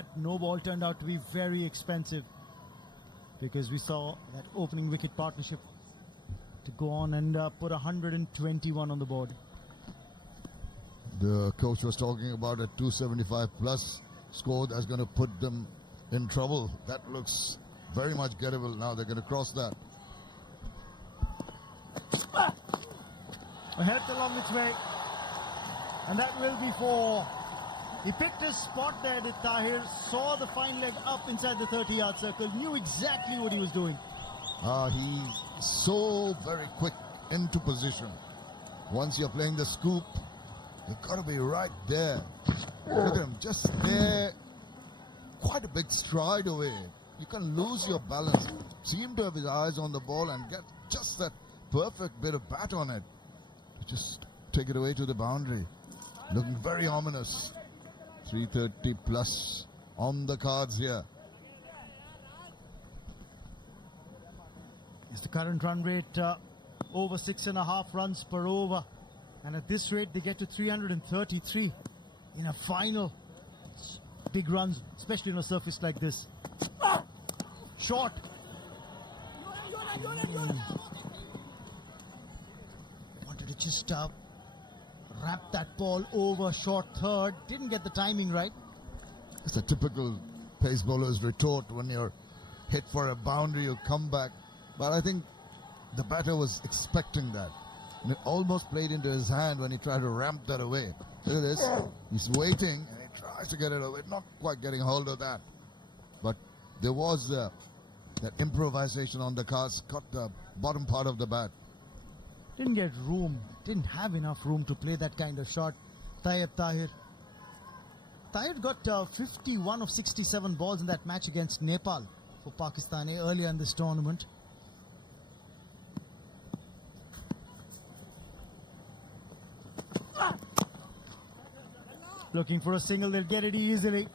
that no ball turned out to be very expensive, because we saw that opening wicket partnership to go on and put 121 on the board. The coach was talking about a 275 plus score that's going to put them in trouble. That looks very much gettable now. They're going to cross that. Helped along its way, and that will be four. He picked his spot there, did Tahir, saw the fine leg up inside the 30-yard circle, knew exactly what he was doing. He's so very quick into position. Once you're playing the scoop, you've got to be right there. Look at him, just there, quite a big stride away. You can lose your balance. Seem to have his eyes on the ball and get just that perfect bit of bat on it. Just take it away to the boundary. Looking very ominous. 330 plus on the cards here. Is the current run rate over 6.5 runs per over, and at this rate they get to 333 in a final. Big runs, especially on a surface like this. Short. Wanted to just wrap that ball over short third. Didn't get the timing right. It's a typical pace bowler's retort. When you're hit for a boundary, you come back. But I think the batter was expecting that. And it almost played into his hand when he tried to ramp that away. Look at this. He's waiting and he tries to get it away. Not quite getting hold of that. But there was that improvisation on the cards. Got the bottom part of the bat. Didn't get room. Didn't have enough room to play that kind of shot. Tayyab Tahir. Tahir got 51 of 67 balls in that match against Nepal for Pakistan earlier in this tournament. Looking for a single, they'll get it easily.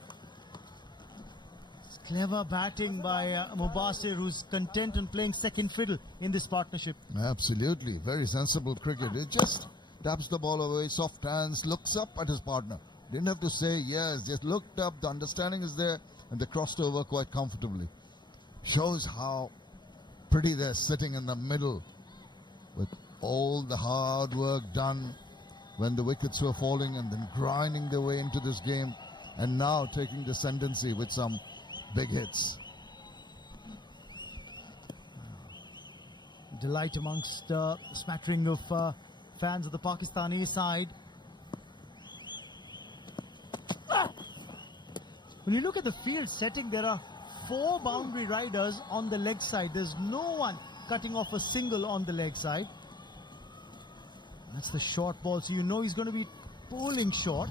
It's clever batting by Mubasir, who's content on playing second fiddle in this partnership. Absolutely, very sensible cricket. It just taps the ball away, soft hands, looks up at his partner. Didn't have to say yes, just looked up, the understanding is there, and they crossed over quite comfortably. Shows how pretty they're sitting in the middle with all the hard work done when the wickets were falling, and then grinding their way into this game, and now taking the ascendancy with some big hits. Delight amongst a smattering of fans of the Pakistani side. When you look at the field setting, there are 4 boundary riders on the leg side. There's no one cutting off a single on the leg side. That's the short ball, so you know he's going to be bowling short.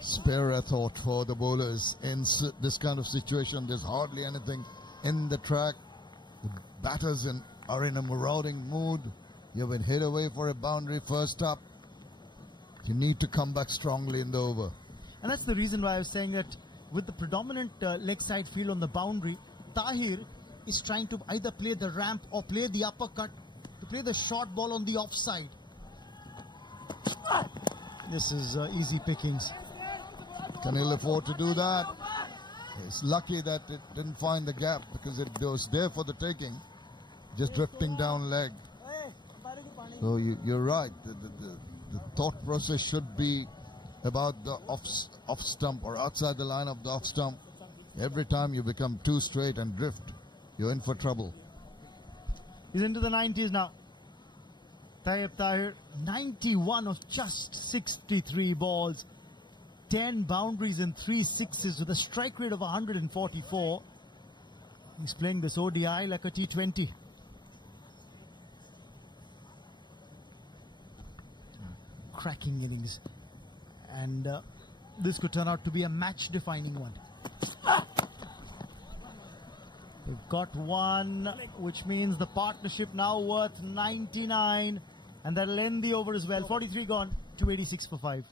Spare a thought for the bowlers in this kind of situation. There's hardly anything in the track. The batters are in a marauding mood. You've been hit away for a boundary first up. You need to come back strongly in the over. And that's the reason why I was saying that with the predominant leg side field on the boundary, Tahir is trying to either play the ramp or play the uppercut, to play the short ball on the offside. This is easy pickings. Can he afford to do that? It's lucky that it didn't find the gap, because it was there for the taking. Just drifting down leg. So you're right. The thought process should be about the off stump or outside the line of the off stump. Every time you become too straight and drift, you're in for trouble. He's into the 90s now. Tayyab Tahir, 91 of just 63 balls. 10 boundaries and 3 sixes with a strike rate of 144. He's playing this ODI like a T20. Cracking innings. And this could turn out to be a match-defining one. We've got one, which means the partnership now worth 99. And that'll end the over as well. 43 gone, 286 for 5.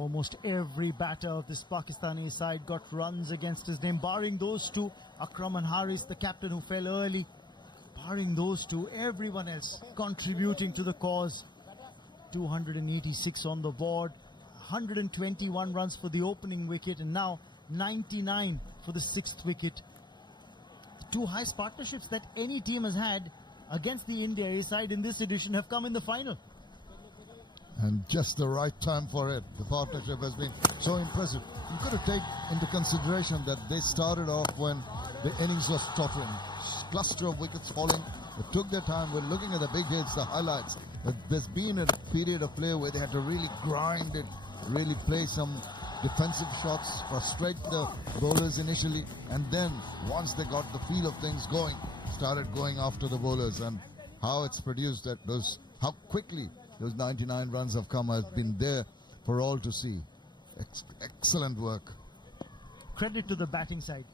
Almost every batter of this Pakistani side got runs against his name, barring those two, Akram and Haris, the captain who fell early. Barring those two, everyone else contributing to the cause. 286 on the board, 121 runs for the opening wicket, and now 99 for the 6th wicket. Two highest partnerships that any team has had against the India A side in this edition have come in the final. And just the right time for it. The partnership has been so impressive. You got to take into consideration that they started off when the innings was tottering. Cluster of wickets falling. They took their time. We're looking at the big hits, the highlights. There's been a period of play where they had to really grind it, really play some defensive shots, frustrate the bowlers initially, and then once they got the feel of things going, started going after the bowlers. And how it's produced that how quickly those 99 runs have come has been there for all to see. Excellent work. Credit to the batting side.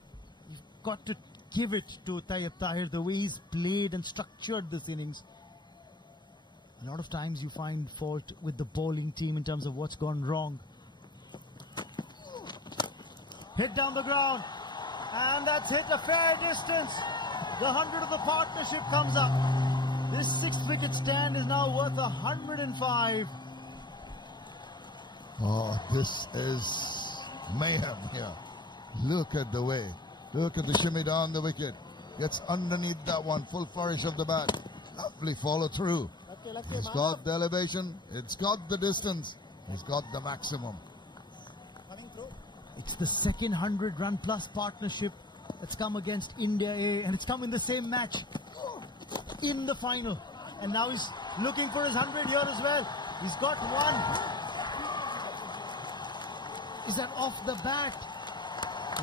You've got to give it to Tayyab Tahir, the way he's played and structured this innings. A lot of times you find fault with the bowling team in terms of what's gone wrong. Hit down the ground, and that's hit a fair distance. The 100 of the partnership comes up. This 6th wicket stand is now worth 105. Oh, this is mayhem here. Look at the way. Look at the shimmy down the wicket. Gets underneath that one. Full flourish of the bat. Lovely follow through. It's got the elevation. It's got the distance. It's got the maximum. It's the second 100-run plus partnership that's come against India A, and it's come in the same match in the final. And now he's looking for his 100 here as well. He's got one. Is that off the bat?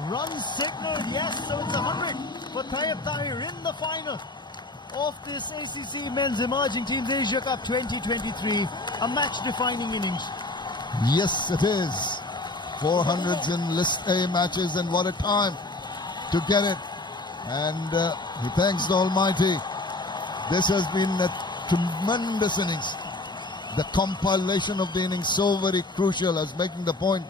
Run signal, yes, so it's 100 for Tayyab Tahir in the final of this ACC Men's Emerging Teams Asia Cup 2023. A match-defining innings. Yes, it is. 400s in List A matches, and what a time to get it. And he thanks the Almighty. This has been a tremendous innings. The compilation of the innings so very crucial, as making the point.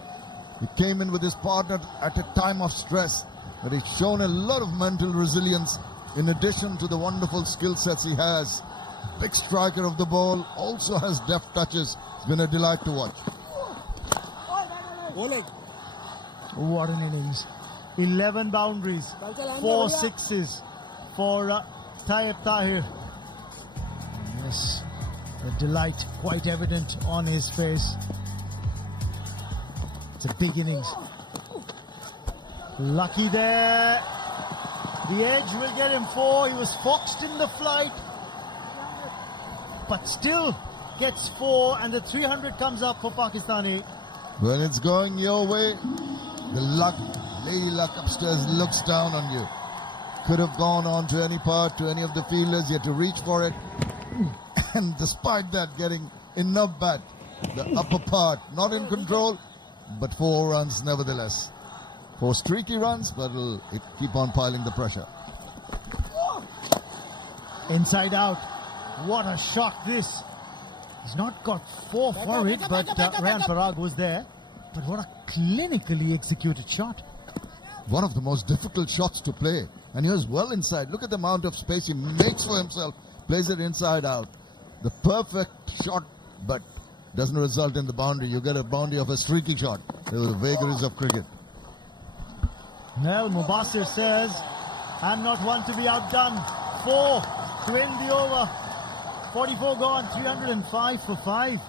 He came in with his partner at a time of stress, but he's shown a lot of mental resilience in addition to the wonderful skill sets he has. Big striker of the ball, also has deft touches. It's been a delight to watch. What an innings. 11 boundaries, 4 sixes for Tayyab Tahir. Yes, the delight quite evident on his face. It's a big innings. Lucky there. The edge will get him 4. He was foxed in the flight, but still gets 4, and the 300 comes up for Pakistani. When it's going your way, the luck, lady luck upstairs looks down on you. Could have gone on to any part, to any of the fielders. You had to reach for it. And despite that, getting enough bat, the upper part, not in control, but 4 runs nevertheless. 4 streaky runs, but it'll keep on piling the pressure. Inside out. What a shot this. He's not got 4 for it, but Ryan Parag was there. But what a clinically executed shot. One of the most difficult shots to play. And he was well inside. Look at the amount of space he makes for himself. Plays it inside out. The perfect shot, but doesn't result in the boundary. You get a boundary of a streaky shot. They were the vagaries of cricket. Well, Mubasir says, I'm not one to be outdone. 4 to end the over. 44 gone, 305 for 5.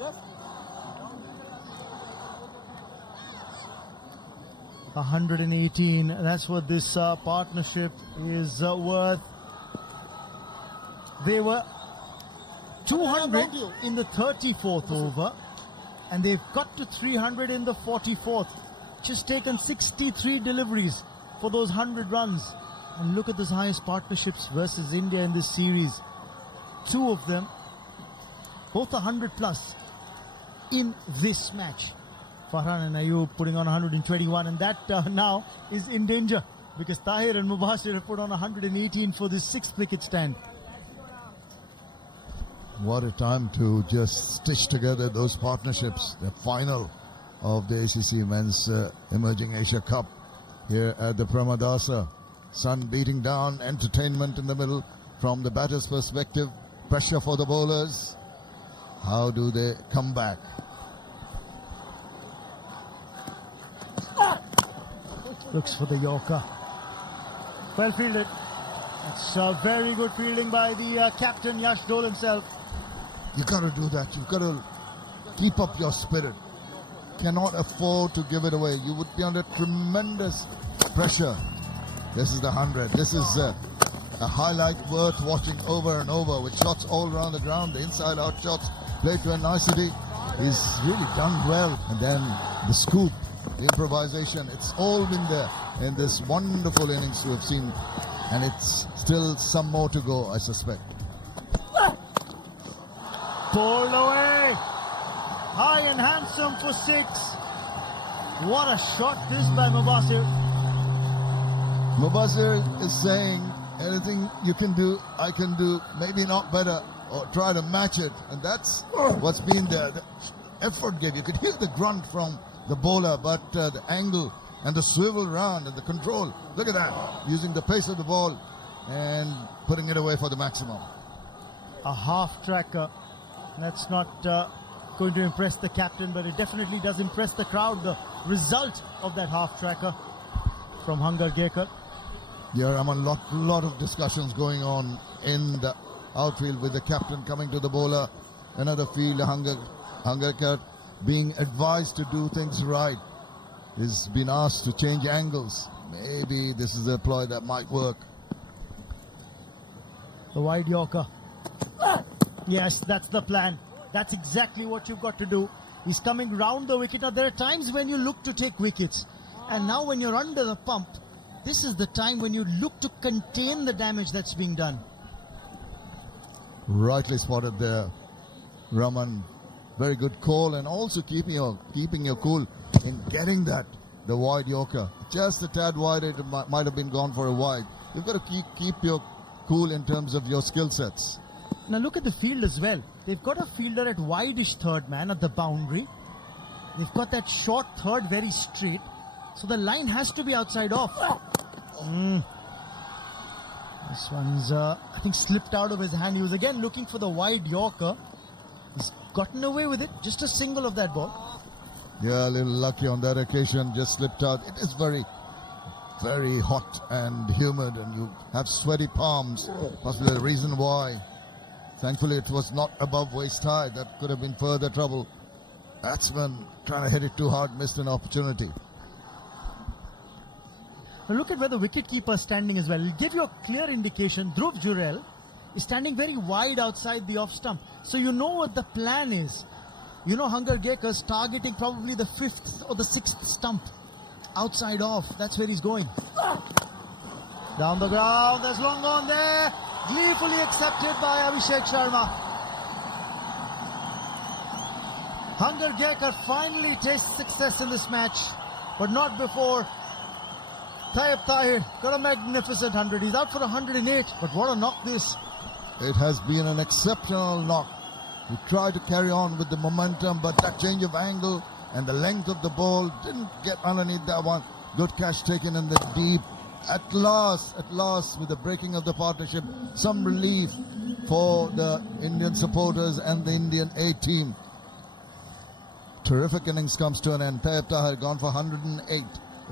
Yes. 118. That's what this partnership is worth. They were 200 in the 34th over, and they've got to 300 in the 44th. just taken 63 deliveries for those 100 runs. And look at those highest partnerships versus India in this series. Two of them, both 100 plus in this match. Farhan and Ayub putting on 121, and that now is in danger because Tahir and Mubasir have put on 118 for this 6th wicket stand. What a time to just stitch together those partnerships. The final of the ACC Men's Emerging Asia Cup here at the Pramadasa. Sun beating down, entertainment in the middle from the batter's perspective. Pressure for the bowlers. How do they come back? Looks for the Yorker. Well fielded. It's very good fielding by the captain, Yash Dole himself. You got to do that. You've got to keep up your spirit. Cannot afford to give it away. You would be under tremendous pressure. This is the 100. This is a highlight worth watching over and over, with shots all around the ground, the inside-out shots played to a nicety. He's really done well. And then the scoop, the improvisation, it's all been there in this wonderful innings we have seen. And it's still some more to go, I suspect. Pulled away. High and handsome for 6. What a shot this by Mubasir. Mubasir is saying, anything you can do, I can do, maybe not better, or try to match it. And that's what's been there. The effort gave. You could hear the grunt from the bowler, but the angle and the swivel round and the control. Look at that. Using the pace of the ball and putting it away for the maximum. A half tracker. That's not going to impress the captain, but it definitely does impress the crowd. The result of that half tracker from Hangar Gekar. There are a lot of discussions going on in the outfield with the captain coming to the bowler. Another field, Hangar Gekar being advised to do things right. He's been asked to change angles. Maybe this is a ploy that might work. The wide Yorker. Yes, that's the plan. That's exactly what you've got to do. He's coming round the wicket. Now, there are times when you look to take wickets. And now when you're under the pump, this is the time when you look to contain the damage that's being done. Rightly spotted there, Raman. Very good call, and also keeping your cool in getting that, the wide Yorker. Just a tad wide, it might have been gone for a wide. You've got to keep your cool in terms of your skill sets. Now look at the field as well. They've got a fielder at wide-ish third man at the boundary. They've got that short third very straight. So the line has to be outside off. This one's, I think, slipped out of his hand. He was again looking for the wide Yorker. He's gotten away with it. Just a single of that ball. Yeah, a little lucky on that occasion. Just slipped out. It is very, very hot and humid, and you have sweaty palms. Possibly the reason why. Thankfully, it was not above waist high. That could have been further trouble. Batsman trying to hit it too hard, missed an opportunity. Now look at where the wicketkeeper is standing as well. It'll give you a clear indication. Dhruv Jurel is standing very wide outside the off stump. So you know what the plan is. You know Hangar Gekar's targeting probably the 5th or the 6th stump. Outside off. That's where he's going. Down the ground. There's long on there. Gleefully accepted by Abhishek Sharma. Hangar Gekar finally tastes success in this match, but not before Tayyip Tahir got a magnificent 100. He's out for 108, but what a knock this. It has been an exceptional knock. He tried to carry on with the momentum, but that change of angle and the length of the ball didn't get underneath that one. Good catch taken in the deep. At last, with the breaking of the partnership, some relief for the Indian supporters and the Indian A team. Terrific innings comes to an end. Tayyip Tahir gone for 108.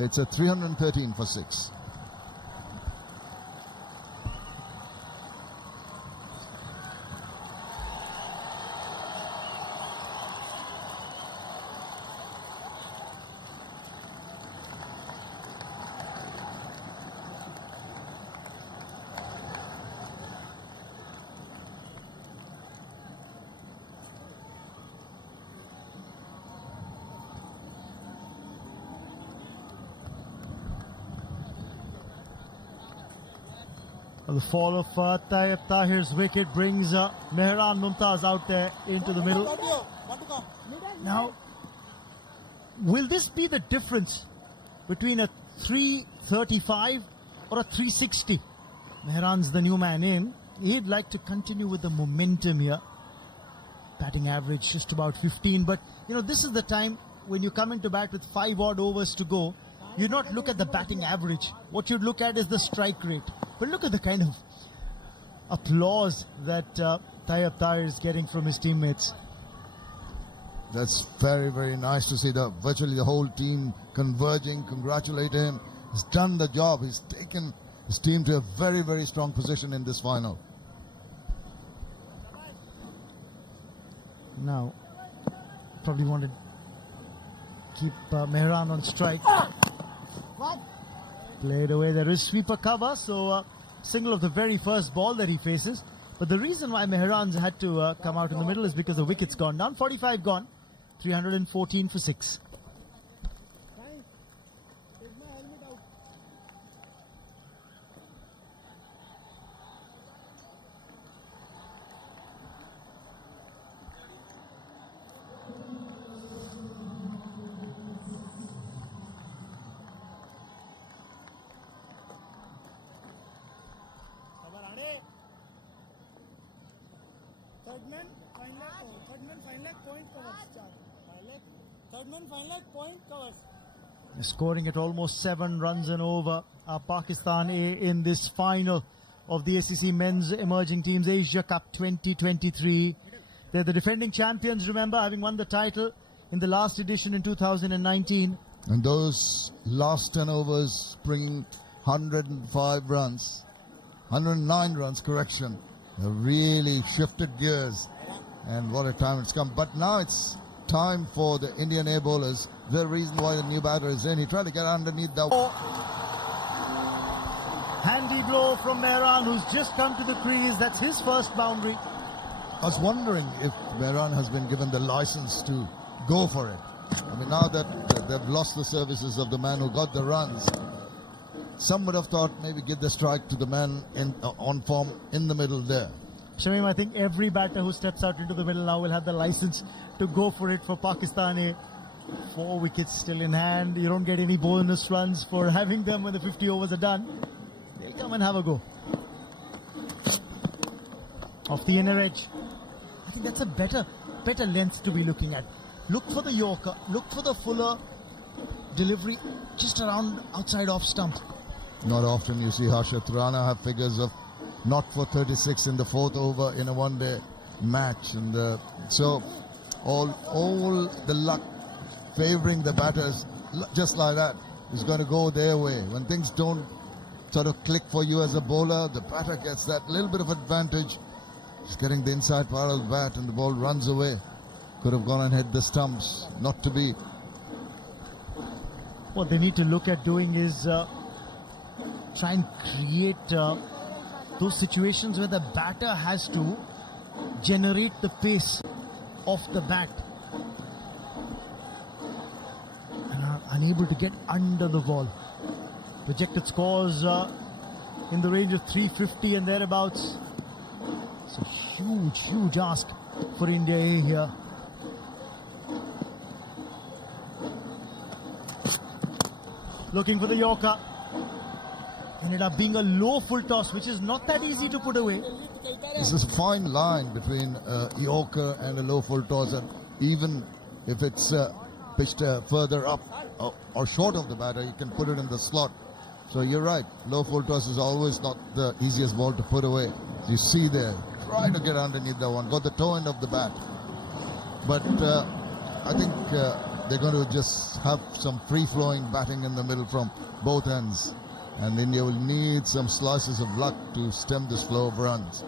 It's a 313 for 6. The fall of Tayyip Tahir's wicket brings Mehran Mumtaz out there into the middle. Now, will this be the difference between a 335 or a 360? Mehran's the new man in. He'd like to continue with the momentum here. Batting average just about 15, but you know, this is the time when you come into bat with 5 odd overs to go. You not look at the batting average. What you'd look at is the strike rate. But look at the kind of applause that Tayyip Tahir is getting from his teammates. That's very, very nice to see virtually the whole team converging, congratulating him. He's done the job. He's taken his team to a very, very strong position in this final. Now, probably want to keep Mehran on strike. Played away. There is sweeper cover, so single of the very first ball that he faces. But the reason why Mehran's had to come out in the middle is because the wicket's gone down. 45 gone, 314 for 6. Scoring at almost 7 runs and over. Pakistan A in this final of the ACC Men's Emerging Teams Asia Cup 2023. They're the defending champions, remember, having won the title in the last edition in 2019. And those last 10 overs bringing 105 runs, 109 runs, correction. They really shifted gears. And what a time it's come. But now it's time for the Indian A bowlers. The reason why the new batter is in. He tried to get underneath the... Handy blow from Mehran, who's just come to the crease. That's his first boundary. I was wondering if Mehran has been given the license to go for it. I mean, now that they've lost the services of the man who got the runs, some would have thought maybe give the strike to the man on form in the middle there. Shamim, I think every batter who steps out into the middle now will have the license to go for it for Pakistan A. 4 wickets still in hand. You don't get any bonus runs for having them when the 50 overs are done. They'll come and have a go. Off the inner edge. I think that's a better length to be looking at. Look for the Yorker. Look for the fuller delivery just around outside off stump. Not often you see Harshad Rana have figures of not for 36 in the 4th over in a one-day match. And so all the luck favoring the batters just like that is going to go their way. When things don't sort of click for you as a bowler, the batter gets that little bit of advantage. He's getting the inside part of the bat and the ball runs away. Could have gone and hit the stumps. Not to be. What they need to look at doing is try and create those situations where the batter has to generate the pace off the bat and are unable to get under the ball. Projected scores in the range of 350 and thereabouts. It's a huge ask for India A here. Looking for the Yorker. Ended up being a low full toss, which is not that easy to put away. This is a fine line between Yorker and a low full toss, and even if it's pitched further up or short of the batter, you can put it in the slot. So you're right, low full toss is always not the easiest ball to put away. You see there, try to get underneath that one, got the toe end of the bat. But I think they're going to just have some free-flowing batting in the middle from both ends. And India will need some slices of luck to stem this flow of runs.